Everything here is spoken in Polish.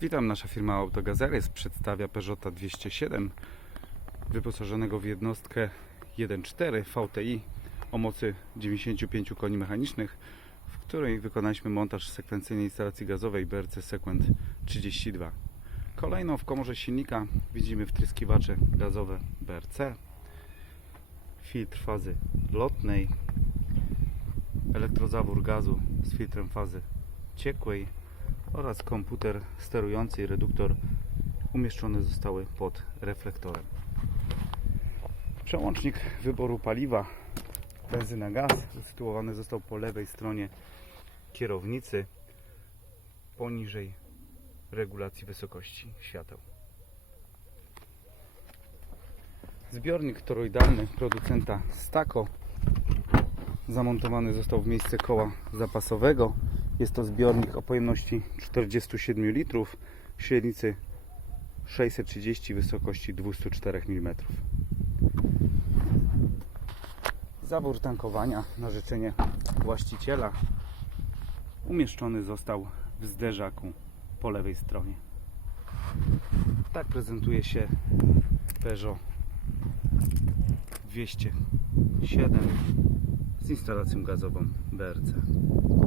Witam, nasza firma Autogazeres przedstawia Peugeota 207 wyposażonego w jednostkę 1.4 VTI o mocy 95 koni mechanicznych, w której wykonaliśmy montaż sekwencyjnej instalacji gazowej BRC Sequent 32. Kolejno w komorze silnika widzimy wtryskiwacze gazowe BRC, filtr fazy lotnej, elektrozawór gazu z filtrem fazy ciekłej oraz komputer sterujący i reduktor umieszczone zostały pod reflektorem. Przełącznik wyboru paliwa benzyna gaz usytuowany został po lewej stronie kierownicy poniżej regulacji wysokości świateł. Zbiornik toroidalny producenta Stako zamontowany został w miejsce koła zapasowego. Jest to zbiornik o pojemności 47 litrów, średnicy 630, wysokości 204 mm. Zawór tankowania na życzenie właściciela umieszczony został w zderzaku po lewej stronie. Tak prezentuje się Peugeot 207 z instalacją gazową BRC.